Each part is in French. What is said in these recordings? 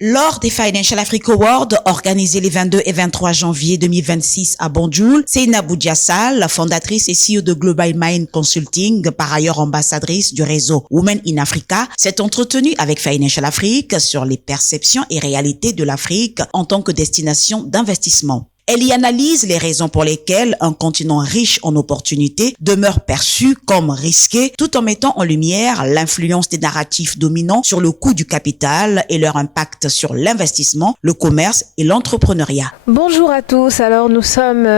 Lors des Financial Africa Awards organisés les 22 et 23 janvier 2026 à Banjul, Seynabou Diassal, la fondatrice et CEO de Global Mind Consulting, par ailleurs ambassadrice du réseau Women in Africa, s'est entretenue avec Financial Africa sur les perceptions et réalités de l'Afrique en tant que destination d'investissement. Elle y analyse les raisons pour lesquelles un continent riche en opportunités demeure perçu comme risqué, tout en mettant en lumière l'influence des narratifs dominants sur le coût du capital et leur impact sur l'investissement, le commerce et l'entrepreneuriat. Bonjour à tous, alors nous sommes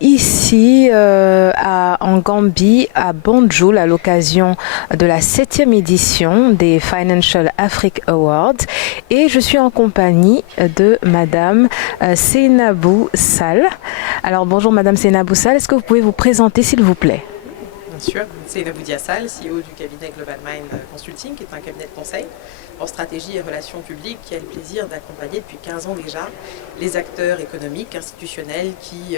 ici en Gambie, à Banjul, à l'occasion de la 7e édition des Financial Africa Awards et je suis en compagnie de Madame Seynabou Sall. Alors bonjour Madame Seynabou Sall, est-ce que vous pouvez vous présenter s'il vous plaît? Bien sûr, Seynabou Diassal, CEO du cabinet Global Mind Consulting, qui est un cabinet de conseil en stratégie et relations publiques, qui a le plaisir d'accompagner depuis 15 ans déjà les acteurs économiques, institutionnels qui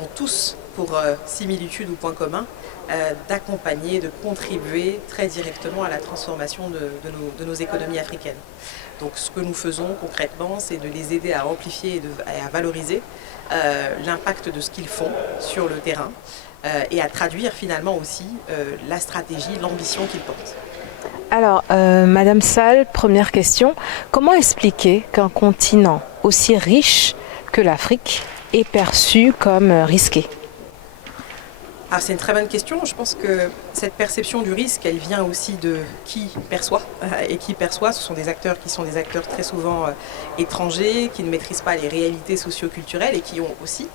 ont tous pour similitude ou point commun d'accompagner, de contribuer très directement à la transformation de nos économies africaines. Donc ce que nous faisons concrètement, c'est de les aider à amplifier et à valoriser l'impact de ce qu'ils font sur le terrain et à traduire finalement aussi la stratégie, l'ambition qu'ils portent. Alors, Madame Sall, première question, comment expliquer qu'un continent aussi riche que l'Afrique est perçu comme risqué? Alors c'est une très bonne question. Je pense que cette perception du risque, elle vient aussi de qui perçoit. Et qui perçoit, ce sont des acteurs qui sont des acteurs très souvent étrangers, qui ne maîtrisent pas les réalités socio-culturelles et qui ont aussi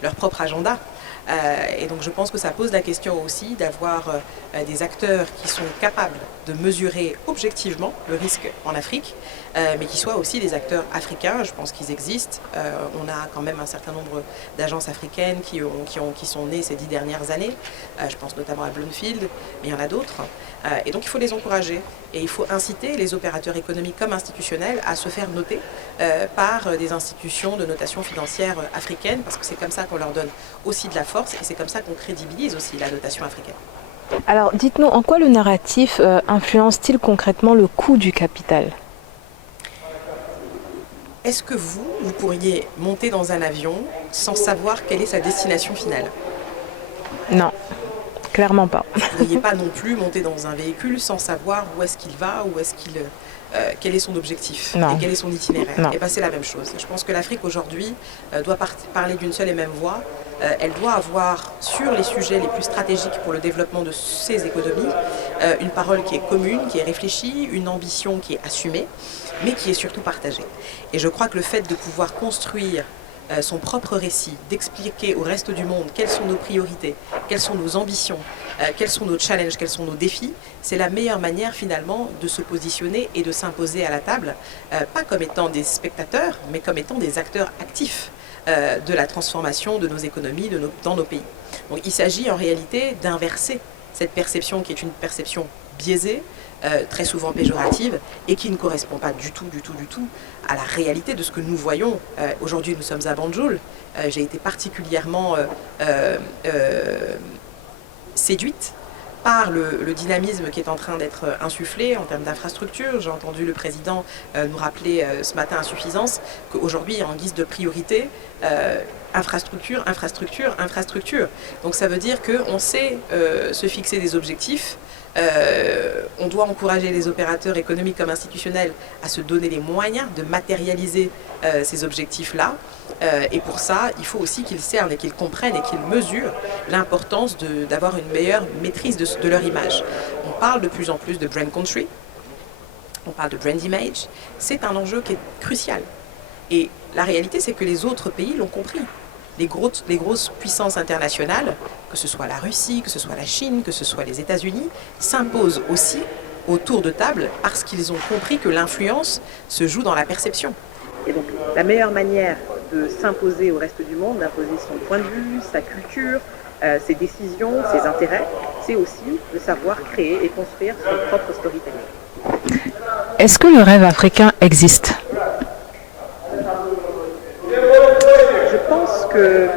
leur propre agenda. Et donc je pense que ça pose la question aussi d'avoir des acteurs qui sont capables de mesurer objectivement le risque en Afrique, mais qui soient aussi des acteurs africains. Je pense qu'ils existent. On a quand même un certain nombre d'agences africaines qui sont nées ces 10 dernières années. Je pense notamment à Bloomfield, mais il y en a d'autres. Et donc il faut les encourager et il faut inciter les opérateurs économiques comme institutionnels à se faire noter par des institutions de notation financière africaines, parce que c'est comme ça qu'on leur donne aussi de la force et c'est comme ça qu'on crédibilise aussi la notation africaine. Alors dites-nous, en quoi le narratif influence-t-il concrètement le coût du capital? Est-ce que vous pourriez monter dans un avion sans savoir quelle est sa destination finale? Non. Clairement pas. Vous ne pourriez pas non plus monter dans un véhicule sans savoir où est-ce qu'il va, quel est son objectif et quel est son itinéraire. Et bien c'est la même chose. Je pense que l'Afrique aujourd'hui doit parler d'une seule et même voix. Elle doit avoir sur les sujets les plus stratégiques pour le développement de ses économies une parole qui est commune, qui est réfléchie, une ambition qui est assumée, mais qui est surtout partagée. Et je crois que le fait de pouvoir construire son propre récit, d'expliquer au reste du monde quelles sont nos priorités, quelles sont nos ambitions, quels sont nos challenges, quels sont nos défis, c'est la meilleure manière finalement de se positionner et de s'imposer à la table, pas comme étant des spectateurs, mais comme étant des acteurs actifs de la transformation de nos économies dans nos pays. Donc il s'agit en réalité d'inverser cette perception qui est une perception biaisée, très souvent péjorative et qui ne correspond pas du tout à la réalité de ce que nous voyons. Aujourd'hui, nous sommes à Banjul. J'ai été particulièrement séduite par le dynamisme qui est en train d'être insufflé en termes d'infrastructure. J'ai entendu le président nous rappeler ce matin à suffisance qu'aujourd'hui, en guise de priorité, infrastructure. Donc ça veut dire qu'on sait se fixer des objectifs. On doit encourager les opérateurs économiques comme institutionnels à se donner les moyens de matérialiser ces objectifs-là. Et pour ça, il faut aussi qu'ils cernent et qu'ils comprennent et qu'ils mesurent l'importance d'avoir une meilleure maîtrise de leur image. On parle de plus en plus de brand country, on parle de brand image. C'est un enjeu qui est crucial. Et la réalité, c'est que les autres pays l'ont compris. Les grosses puissances internationales, que ce soit la Russie, que ce soit la Chine, que ce soit les États-Unis, s'imposent aussi autour de table parce qu'ils ont compris que l'influence se joue dans la perception. Et donc la meilleure manière de s'imposer au reste du monde, d'imposer son point de vue, sa culture, ses décisions, ses intérêts, c'est aussi de savoir créer et construire son propre storytelling. Est-ce que le rêve africain existe ? Je pense que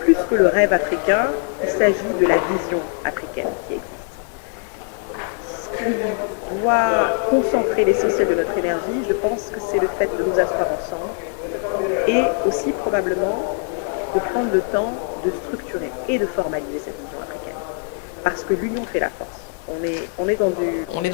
plus que le rêve africain, il s'agit de la vision africaine qui existe. Ce qui doit concentrer l'essentiel de notre énergie, je pense que c'est le fait de nous asseoir ensemble et aussi probablement de prendre le temps de structurer et de formaliser cette vision africaine. Parce que l'union fait la force. On est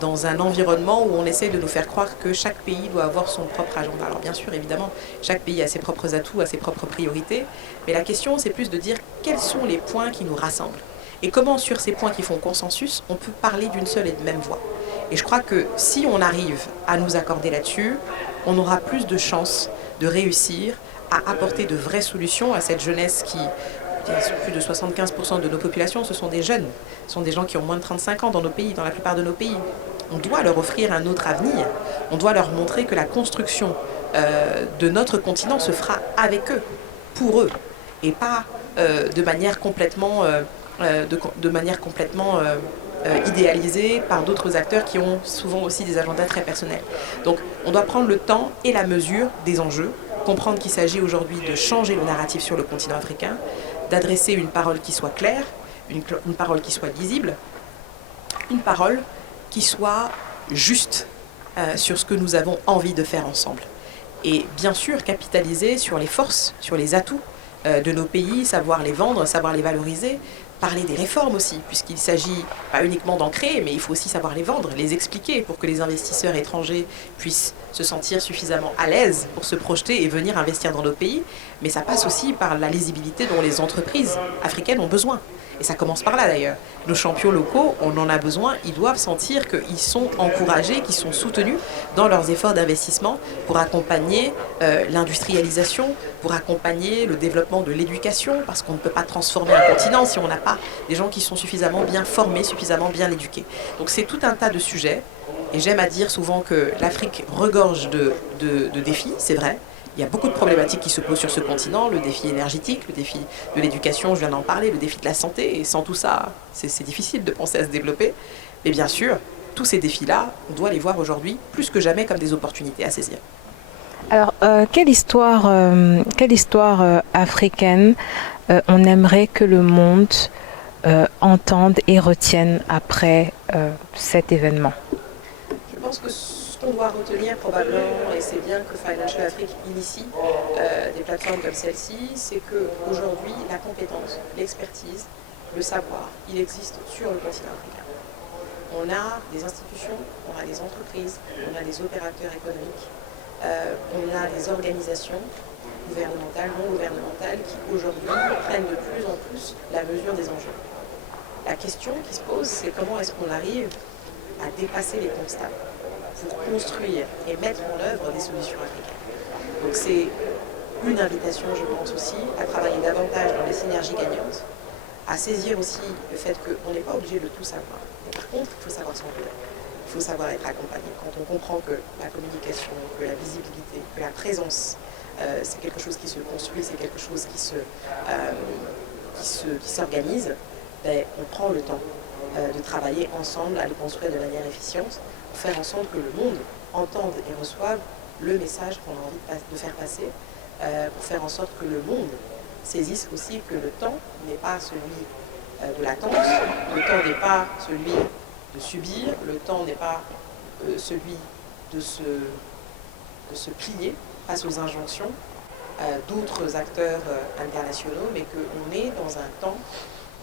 dans un environnement où on essaie de nous faire croire que chaque pays doit avoir son propre agenda. Alors bien sûr, évidemment, chaque pays a ses propres atouts, a ses propres priorités, mais la question, c'est plus de dire quels sont les points qui nous rassemblent et comment, sur ces points qui font consensus, on peut parler d'une seule et de même voix. Et je crois que si on arrive à nous accorder là-dessus, on aura plus de chances de réussir à apporter de vraies solutions à cette jeunesse qui... Plus de 75% de nos populations, ce sont des jeunes. Ce sont des gens qui ont moins de 35 ans dans nos pays, dans la plupart de nos pays. On doit leur offrir un autre avenir. On doit leur montrer que la construction de notre continent se fera avec eux, pour eux, et pas de manière complètement, idéalisée par d'autres acteurs qui ont souvent aussi des agendas très personnels. Donc on doit prendre le temps et la mesure des enjeux, comprendre qu'il s'agit aujourd'hui de changer le narratif sur le continent africain, d'adresser une parole qui soit claire, une parole qui soit lisible, une parole qui soit juste sur ce que nous avons envie de faire ensemble. Et bien sûr, capitaliser sur les forces, sur les atouts de nos pays, savoir les vendre, savoir les valoriser, parler des réformes aussi, puisqu'il s'agit pas uniquement d'en créer, mais il faut aussi savoir les vendre, les expliquer pour que les investisseurs étrangers puissent se sentir suffisamment à l'aise pour se projeter et venir investir dans nos pays. Mais ça passe aussi par la lisibilité dont les entreprises africaines ont besoin. Et ça commence par là d'ailleurs. Nos champions locaux, on en a besoin, ils doivent sentir qu'ils sont encouragés, qu'ils sont soutenus dans leurs efforts d'investissement pour accompagner l'industrialisation, pour accompagner le développement de l'éducation, parce qu'on ne peut pas transformer un continent si on n'a pas des gens qui sont suffisamment bien formés, suffisamment bien éduqués. Donc c'est tout un tas de sujets, et j'aime à dire souvent que l'Afrique regorge de défis, c'est vrai. Il y a beaucoup de problématiques qui se posent sur ce continent, le défi énergétique, le défi de l'éducation, je viens d'en parler, le défi de la santé, et sans tout ça, c'est difficile de penser à se développer. Mais bien sûr, tous ces défis-là, on doit les voir aujourd'hui plus que jamais comme des opportunités à saisir. Alors, quelle histoire africaine on aimerait que le monde entende et retienne après cet événement? Je pense que ce qu'on doit retenir probablement, et c'est bien que Financial Afrique initie des plateformes comme celle-ci, c'est qu'aujourd'hui, la compétence, l'expertise, le savoir, il existe sur le continent africain. On a des institutions, on a des entreprises, on a des opérateurs économiques, on a des organisations gouvernementales, non gouvernementales, qui aujourd'hui prennent de plus en plus la mesure des enjeux. La question qui se pose, c'est comment est-ce qu'on arrive à dépasser les constats pour construire et mettre en œuvre des solutions africaines. Donc c'est une invitation, je pense aussi, à travailler davantage dans les synergies gagnantes, à saisir aussi le fait qu'on n'est pas obligé de tout savoir. Mais par contre, il faut savoir s'entourer. Il faut savoir être accompagné. Quand on comprend que la communication, que la visibilité, que la présence, c'est quelque chose qui se construit, c'est quelque chose qui s'organise, ben, on prend le temps de travailler ensemble à le construire de manière efficiente, pour faire en sorte que le monde entende et reçoive le message qu'on a envie de faire passer, pour faire en sorte que le monde saisisse aussi que le temps n'est pas celui de l'attente, le temps n'est pas celui de subir, le temps n'est pas celui de se plier face aux injonctions d'autres acteurs internationaux, mais qu'on est dans un temps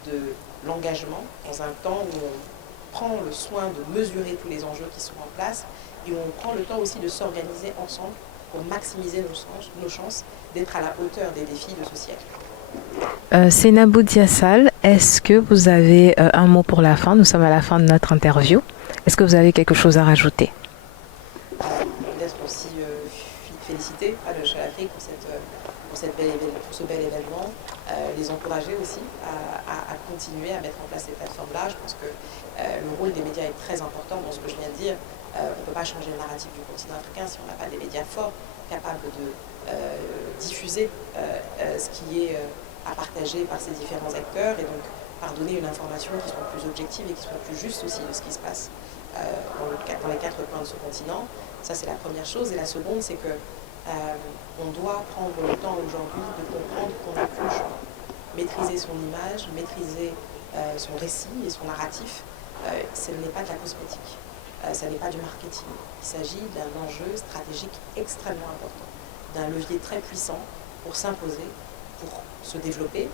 de l'engagement, dans un temps où on prend le soin de mesurer tous les enjeux qui sont en place et où on prend le temps aussi de s'organiser ensemble pour maximiser nos chances d'être à la hauteur des défis de ce siècle. Seynabou Diassal, est-ce que vous avez un mot pour la fin? Nous sommes à la fin de notre interview. Est-ce que vous avez quelque chose à rajouter? Peut-être aussi féliciter Financial Afrique pour ce bel événement, les encourager aussi à continuer à mettre en place ces plateformes-là. Je pense que le rôle des médias est très important dans ce que je viens de dire. On ne peut pas changer le narratif du continent africain si on n'a pas des médias forts, capables de diffuser ce qui est à partager par ces différents acteurs et donc par donner une information qui soit plus objective et qui soit plus juste aussi de ce qui se passe dans les quatre coins de ce continent. Ça, c'est la première chose. Et la seconde, c'est que on doit prendre le temps aujourd'hui de comprendre qu'on n'a plus le choix. Maîtriser son image, maîtriser son récit et son narratif ce n'est pas de la cosmétique, ce n'est pas du marketing. Il s'agit d'un enjeu stratégique extrêmement important, d'un levier très puissant pour s'imposer, pour se développer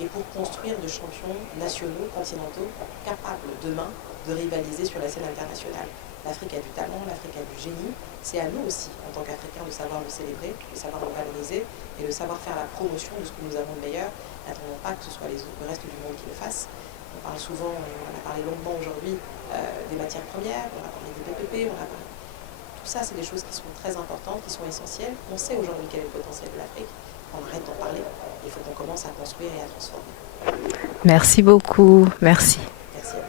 et pour construire de champions nationaux, continentaux, capables demain de rivaliser sur la scène internationale. L'Afrique a du talent, l'Afrique a du génie. C'est à nous aussi, en tant qu'Africains, de savoir le célébrer, de savoir le valoriser et de savoir faire la promotion de ce que nous avons de meilleur. N'attendons pas que ce soit le reste du monde qui le fasse. On parle souvent, on a parlé longuement aujourd'hui des matières premières, on a parlé des PPP, on a parlé... Tout ça, c'est des choses qui sont très importantes, qui sont essentielles. On sait aujourd'hui quel est le potentiel de l'Afrique. On arrête d'en parler. Il faut qu'on commence à construire et à transformer. Merci beaucoup. Merci. Merci à vous.